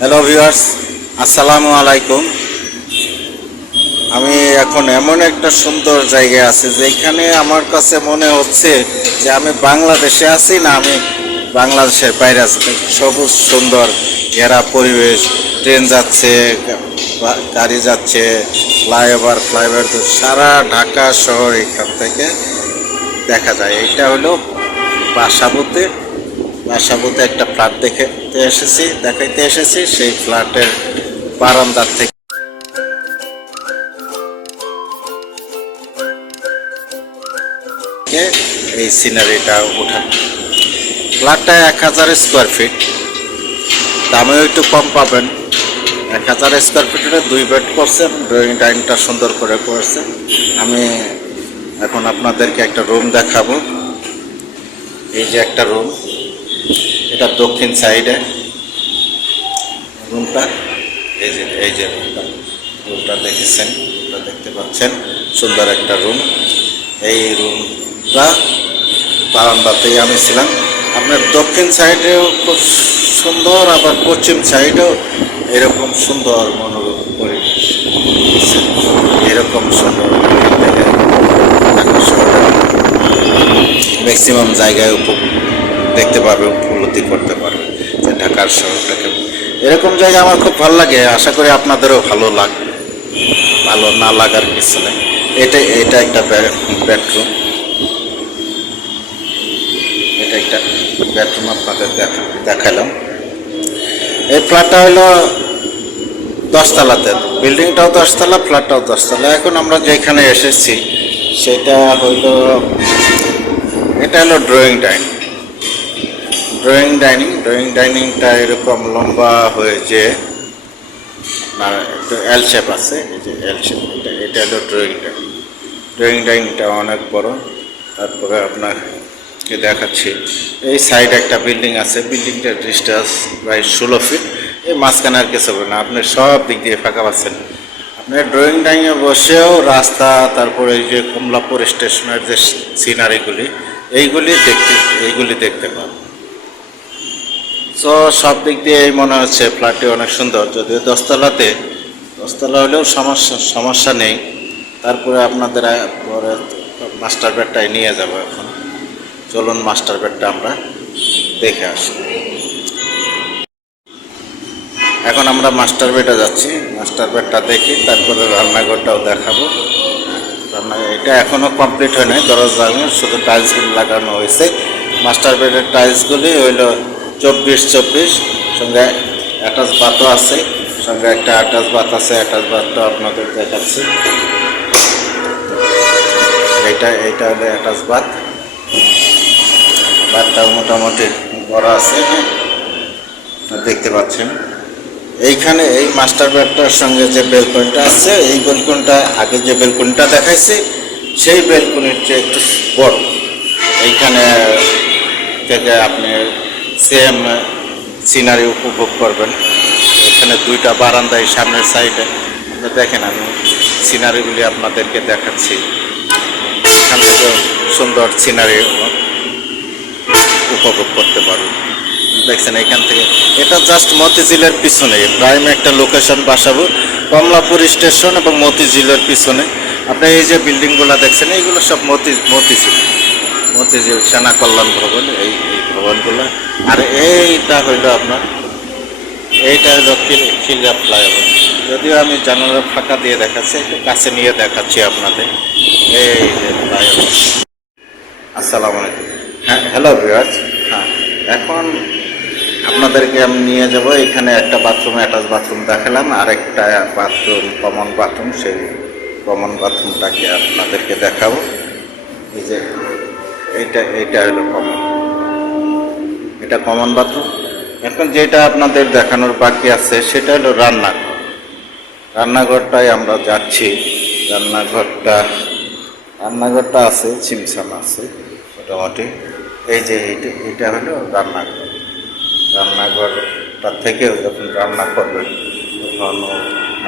Hello viewers আসসালামু আলাইকুম আমি এখন এমন একটা সুন্দর জায়গায় আছি যেখানে আমার কাছে মনে হচ্ছে যে আমি বাংলাদেশে আছি না, আমি বাংলাদেশের বাইরে আছি। সবুজ, সুন্দর, ঘেরা পরিবেশ, ট্রেন যাচ্ছে গাড়ি যাচ্ছে, ফ্লাইওভার ফ্লাইওভার তো সারা ঢাকা শহর এখান থেকে দেখা যায়। এটা হলো বাসাবুতে বাসাবুতে একটা ফ্ল্যাট দেখতে এসেছি, দেখাইতে এসেছি, সেই ফ্ল্যাটের বারান্দার থেকে। এই সিনারিটা ওঠা ফ্ল্যাটটা এক হাজার স্কোয়ার ফিট দামেও একটু কম পাবেন। এক হাজার স্কোয়ার ফিটের দুই বেড করছে ড্রয়িং ডাইনটা সুন্দর করে করেছে। আমি এখন আপনাদেরকে একটা রুম দেখাবো। এই যে একটা রুম এটা দক্ষিণ সাইডে। রুমটা, এই যে এই যে রুমটা। রুমটা দেখেছেন, রুমটা দেখতে পাচ্ছেন। সুন্দর একটা রুম। এই রুমটা বারান্দাতেই আমি ছিলাম। আপনার দক্ষিণ সাইডেও খুব সুন্দর, আবার পশ্চিম সাইডেও এরকম সুন্দর মনোরম পরিবেশ। এরকম সুন্দর ম্যাক্সিমাম জায়গায় উপ- দেখতে পারবে উপলব্ধি করতে পারবে। যে ঢাকার শহরটাকে। এরকম জায়গা আমার খুব ভালো লাগে, আশা করি আপনাদেরও ভালো লাগবে ভালো না লাগার কিছু নেই। এটা এটা একটা বেডরুম এটা একটা বেডরুম আপনাদের দেখা দেখালাম এই ফ্ল্যাটটা হলো দশতলাতে। বিল্ডিংটাও দশতলা ফ্ল্যাটটাও দশতলা। এখন আমরা যেখানে এসেছি, সেটা হইল, এটা হলো drawing dining drawing dining drawing ডাইনিংটা এরকম লম্বা হয়েছে। আপনার একটু এল শেপ আছে, এই যে এল শেপ এটা এটা হলো ড্রয়িং ডাইনিং ড্রয়িং ডাইনিংটা অনেক বড়, তারপরে আপনাকে দেখাচ্ছি। এই সাইডে একটা বিল্ডিং আছে বিল্ডিংটার ডিস্টেন্স প্রায় ষোলো ফিট এই মাঝখানে আর কিছু হবে না, আপনি সব দিক দিয়ে ফাঁকা পাচ্ছেন। আপনার ড্রয়িং ডাইনিংয়ে বসেও রাস্তা, তারপরে এই যে কমলাপুর স্টেশনের যে সিনারিগুলি এইগুলি দেখতে এইগুলি দেখতে পান। তো সব দিক দিয়ে মনে হচ্ছে ফ্ল্যাটটি অনেক সুন্দর। যদিও দশতলাতে, দশতলা হলেও সমস্যা সমস্যা নেই। তারপরে আপনাদের পরে মাস্টার বেডটাই নিয়ে যাব এখন। চলুন মাস্টার বেডটা আমরা দেখে আসি। এখন আমরা মাস্টার বেডে যাচ্ছি। মাস্টার বেডটা দেখি, তারপরে রান্নাঘরটাও দেখাবো। রান্না, এটা এখনও কমপ্লিট হয় নাই, দরজা শুধু টাইলসগুলি লাগানো হয়েছে। মাস্টার বেডের টাইলসগুলি হইল চব্বিশ চব্বিশ। সঙ্গে অ্যাটাচ বাতও আছে। সঙ্গে একটা অ্যাটাচ বাত আছে। অ্যাটাচ বাতটা আপনাদের দেখাচ্ছি। এটা এইটা হলো অ্যাটাচ বাত। বাতটাও মোটামুটি বড় আছে হ্যাঁ। দেখতে পাচ্ছেন। এইখানে এই মাস্টার বেডটার সঙ্গে যে বেলকনিটা আছে, এই বেলকনিটা, আগে যে বেলকনিটা দেখাইছে, সেই বেলকনির চেয়ে একটু বড়। এইখানে থেকে আপনি সেম সিনারি উপভোগ করবেন। এখানে দুইটা বারান্দায় সামনের সাইডে। আপনি দেখেন, আমি সিনারিগুলি আপনাদেরকে দেখাচ্ছি। এখান থেকে সুন্দর সিনারি উপভোগ করতে পারবেন। দেখছেন, এখান থেকে এটা জাস্ট মতিঝিলের পিছনে। প্রাইম একটা লোকেশন বাসাবো। কমলাপুর স্টেশন এবং মতিঝিলের পিছনে। আপনি এই যে বিল্ডিংগুলো দেখছেন এইগুলো সব মতি মতিঝিল। মতিঝিল সেনা কল্যাণ ভবন, এই এই ভবনগুলো আর এইটা হইল আপনার এইটা হলো খিল- খিলগা ফ্লাইওভার। যদিও আমি জানালা ফাঁকা দিয়ে দেখাচ্ছি একটু কাছে নিয়ে দেখাচ্ছি আপনাদের। এই যে ফ্লাইওভার। আসসালামু আলাইকুম। হ্যাঁ হ্যালো ভিউয়ার্স। হ্যাঁ। এখন আপনাদেরকে আমি নিয়ে যাব এখানে একটা বাথরুম অ্যাটাচ বাথরুম দেখালাম আর একটা বাথরুম কমন বাথরুম সেই কমন বাথরুমটাকে আপনাদেরকে দেখাবো। এই যে এইটা এইটা হলো কমন এটা কমন বাথরুম এখন যেটা আপনাদের দেখানোর বাকি আছে, সেটা হলো রান্নাঘর। রান্নাঘরটায় আমরা যাচ্ছি। রান্নাঘরটা রান্নাঘরটা আছে ছিমছাম আছে, মোটামুটি। এই যে এইটা এটা হলো রান্নাঘর। রান্নাঘরটা থেকেও যখন রান্না করবেন তখন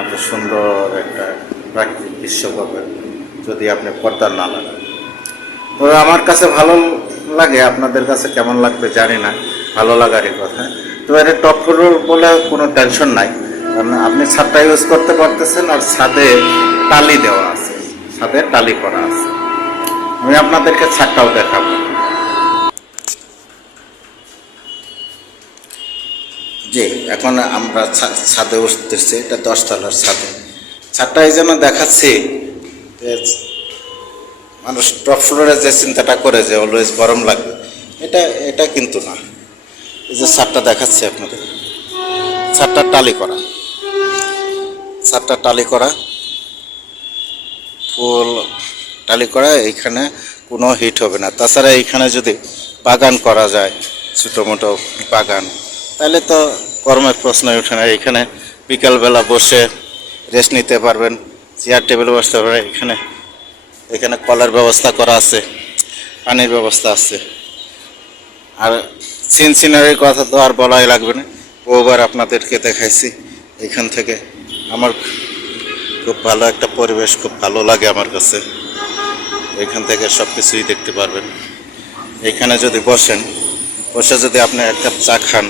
এত সুন্দর একটা প্রাকৃতিক দৃশ্য পাবেন যদি আপনি পর্দা না লাগান। তো আমার কাছে ভালো লাগে, আপনাদের কাছে কেমন লাগবে জানি না। ভালো লাগারই কথা। তো একেবারে টপ ফ্লোর বলে কোনো টেনশন নাই। কারণ আপনি ছাদটা ইউজ করতে পারতেছেন আর ছাদে টালি দেওয়া আছে। ছাদে টালি করা আছে। আমি আপনাদেরকে ছাদটাও দেখাবো। জি, এখন আমরা ছাদে উঠতেছি। এটা দশতলার ছাদে। ছাদটা এই জন্য দেখাচ্ছি মানুষ টপ ফ্লোরে যে চিন্তাটা করে যে অলওয়েজ গরম লাগবে, এটা এটা কিন্তু না। এই যে সারটা দেখাচ্ছি আপনাদের। ছাদটা টালি করা। ছাদটা টালি করা। ফুল টালি করা, এইখানে কোনো হিট হবে না। তাছাড়া এইখানে যদি বাগান করা যায় ছোটো মোটো বাগান, তাহলে তো কর্মের প্রশ্নই ওঠে না। এখানে বিকালবেলা বসে রেস্ট নিতে পারবেন, চেয়ার টেবিল বসতে পারবেন এখানে এখানে কলার ব্যবস্থা করা আছে, পানির ব্যবস্থা আছে। আর সিন সিনারির কথা তো আর বলাই লাগবে না। বহুবার আপনাদেরকে দেখাইছি। এখান থেকে আমার খুব ভালো একটা পরিবেশ, খুব ভালো লাগে আমার কাছে। এখান থেকে সব কিছুই দেখতে পারবেন। এখানে যদি বসেন, বসে যদি আপনি এক কাপ চা খান,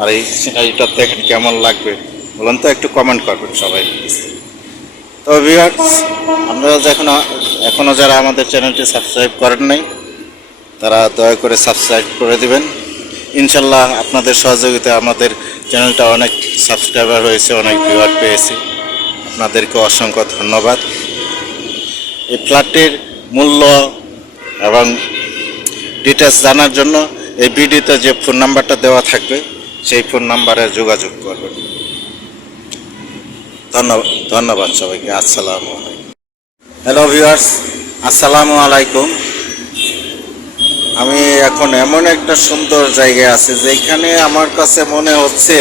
আর এই সিনারিটা দেখেন কেমন লাগবে, বলুন তো একটু কমেন্ট করবেন সবাই। তো ভিউয়ার্স আপনারা যখন এখনও যারা আমাদের চ্যানেলটি সাবস্ক্রাইব করেন নাই, তারা দয়া করে সাবস্ক্রাইব করে দিবেন। ইনশাল্লাহ আপনাদের সহযোগিতায় আমাদের চ্যানেলটা অনেক সাবস্ক্রাইবার হয়েছে, অনেক ভিউয়ার পেয়েছি। আপনাদেরকে অসংখ্য ধন্যবাদ। এই ফ্ল্যাটটির মূল্য এবং ডিটেলস জানার জন্য এই ভিডিওতে যে ফোন নাম্বারটা দেওয়া থাকবে, সেই ফোন নাম্বারে যোগাযোগ করবেন। ধন্যবাদ ধন্যবাদ সবাইকে। আসসালামু আলাইকুম। হ্যালো ভিউয়ার্স আসসালামু আলাইকুম। আমি এখন এমন একটা সুন্দর জায়গায় আছি যেখানে আমার কাছে মনে হচ্ছে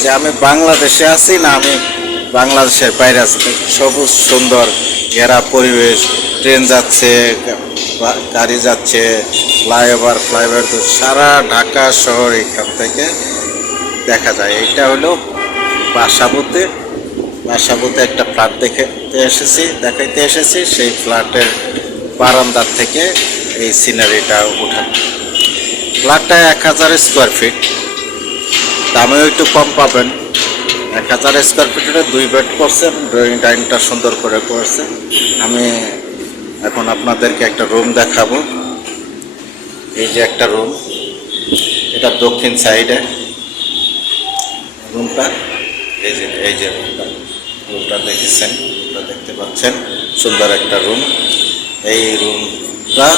যে আমি বাংলাদেশে আছি না, আমি বাংলাদেশের বাইরে আছি। সবুজ, সুন্দর, ঘেরা পরিবেশ, ট্রেন যাচ্ছে গাড়ি যাচ্ছে, ফ্লাইওভার ফ্লাইওভার তো সারা ঢাকা শহর এখান থেকে দেখা যায়। এটা হলো বাসাবুতে। বাসাবুতে একটা ফ্ল্যাট দেখতে এসেছি, দেখাইতে এসেছি। সেই ফ্ল্যাটের বারান্দার থেকে এই সিনারিটা ওঠা ফ্ল্যাটটা এক হাজার স্কোয়ার ফিট দামেও একটু কম পাবেন। এক হাজার স্কোয়ার ফিটের দুই বেড করছেন ড্রয়িং ডাইনটা সুন্দর করে করেছেন। আমি এখন আপনাদেরকে একটা রুম দেখাবো। এই যে একটা রুম এটা দক্ষিণ সাইডে রুমটা এই যে এই যে রুমটা রুমটা দেখেছেন দেখতে পাচ্ছেন। সুন্দর একটা রুম এই রুমটা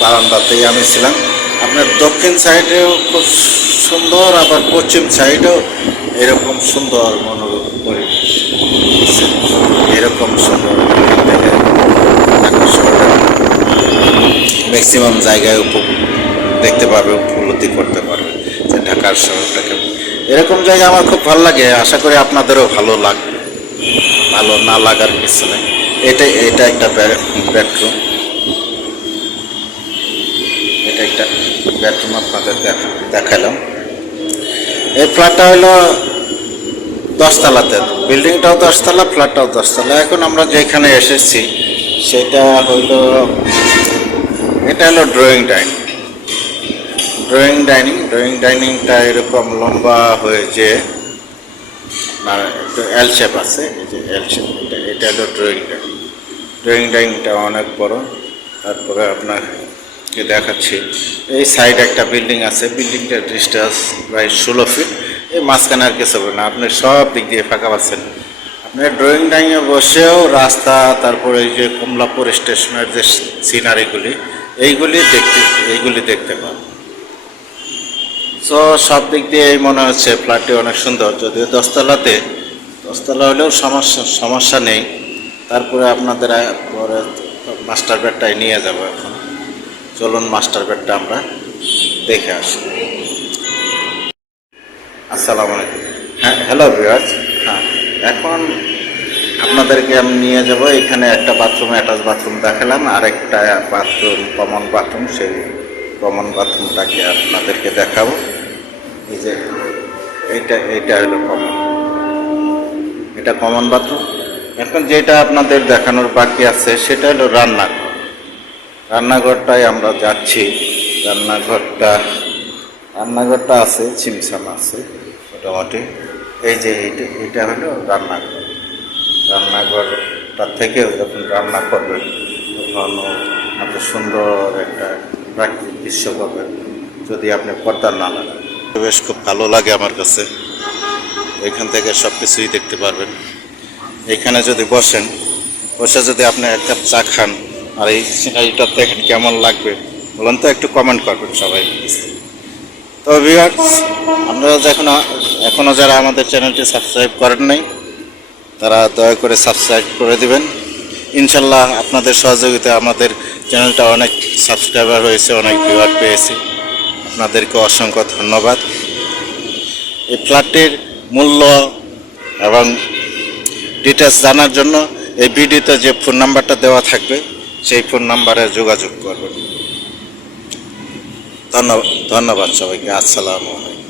বারান্দাতেই আমি ছিলাম। আপনার দক্ষিণ সাইডেও খুব সুন্দর, আবার পশ্চিম সাইডেও এরকম সুন্দর মনোরম পরিবেশ। এরকম সুন্দর ম্যাক্সিমাম জায়গায় দেখতে পারবে উপলব্ধি করতে পারবে যে ঢাকার শহরটাকে এরকম জায়গা আমার খুব ভালো লাগে, আশা করি আপনাদেরও ভালো লাগবে। ভালো না লাগার কিছু নেই। এটা এটা একটা বেডরুম এটা একটা বেডরুম আপনাদের দেখা, দেখালাম। এই ফ্ল্যাটটা হলো দশতলাতে। বিল্ডিংটাও দশতলা ফ্ল্যাটটাও দশতলা। এখন আমরা যেখানে এসেছি, সেটা হইল এটা হলো drawing dining drawing dining drawing ডাইনিংটা এরকম লম্বা হয়েছে আপনার একটু এল শেপ আছে, এই যে এল শেপ এটা এটা হলো ড্রয়িং ডাইনিং ড্রয়িং ডাইনিংটা অনেক বড়, তারপরে আপনার কে দেখাচ্ছি। এই সাইড একটা বিল্ডিং আছে। বিল্ডিংটার ডিস্টেন্স প্রায় ষোলো ফিট এই মাঝখানে আর কিছু হবে না। আপনি সব দিক দিয়ে ফাঁকা পাচ্ছেন। আপনার ড্রয়িং ডাইংয়ে বসেও রাস্তা, তারপরে এই যে কমলাপুর স্টেশনের যে সিনারিগুলি এইগুলি দেখতে এইগুলি দেখতে পান সো সব দিক দিয়ে মনে হচ্ছে ফ্ল্যাটটি অনেক সুন্দর। যদিও দশতলাতে, দশতলা হলেও সমস্যা সমস্যা নেই। তারপরে আপনাদের মাস্টার বেডটাই নিয়ে যাব এখন। চলুন মাস্টার বেডটা আমরা দেখে আসি। আসসালামু আলাইকুম। হ্যাঁ হ্যালো ভিউয়ার্স হ্যাঁ এখন আপনাদেরকে আমি নিয়ে যাব। এখানে একটা বাথরুম অ্যাটাচ বাথরুম দেখালাম। আর একটা বাথরুম কমন বাথরুম সেই কমন বাথরুমটাকে আপনাদেরকে দেখাবো। এই যে এইটা এইটা হলো কমন এটা কমন বাথরুম এখন যেটা আপনাদের দেখানোর বাকি আছে সেটা হলো রান্নাঘর। রান্নাঘরটায় আমরা যাচ্ছি। রান্নাঘরটা রান্নাঘরটা আছে ছিমছাম আছে, মোটামুটি। এই যে এইটা এটা হলো রান্নাঘর। রান্নাঘরটা থেকে যখন রান্না করবেন, তখন এত সুন্দর একটা প্রাকৃতিক দৃশ্য পাবেন, যদি আপনি পর্দা না লাগান। বেশ, খুব ভালো লাগে আমার কাছে। এখান থেকে সব কিছুই দেখতে পারবেন। এখানে যদি বসেন, বসে যদি আপনি এক কাপ চা খান আর এই সিনারিটা দেখেন কেমন লাগবে। বলুন তো, একটু কমেন্ট করবেন সবাই। তো ভিউয়ার্স আপনারা যখন এখনও যারা আমাদের চ্যানেলটি সাবস্ক্রাইব করেন নাই, তারা দয়া করে সাবস্ক্রাইব করে দিবেন। ইনশাল্লাহ আপনাদের সহযোগিতায় আমাদের চ্যানেলটা অনেক সাবস্ক্রাইবার হয়েছে, অনেক ভিউয়ার পেয়েছি। আপনাদেরকে অসংখ্য ধন্যবাদ। এই ফ্ল্যাটটির মূল্য এবং ডিটেলস জানার জন্য এই ভিডিওতে যে ফোন নাম্বারটা দেওয়া থাকবে সেই ফোন নাম্বারে যোগাযোগ করবেন। ধন্যবাদ ধন্যবাদ সবাইকে। আসসালামু আলাইকুম।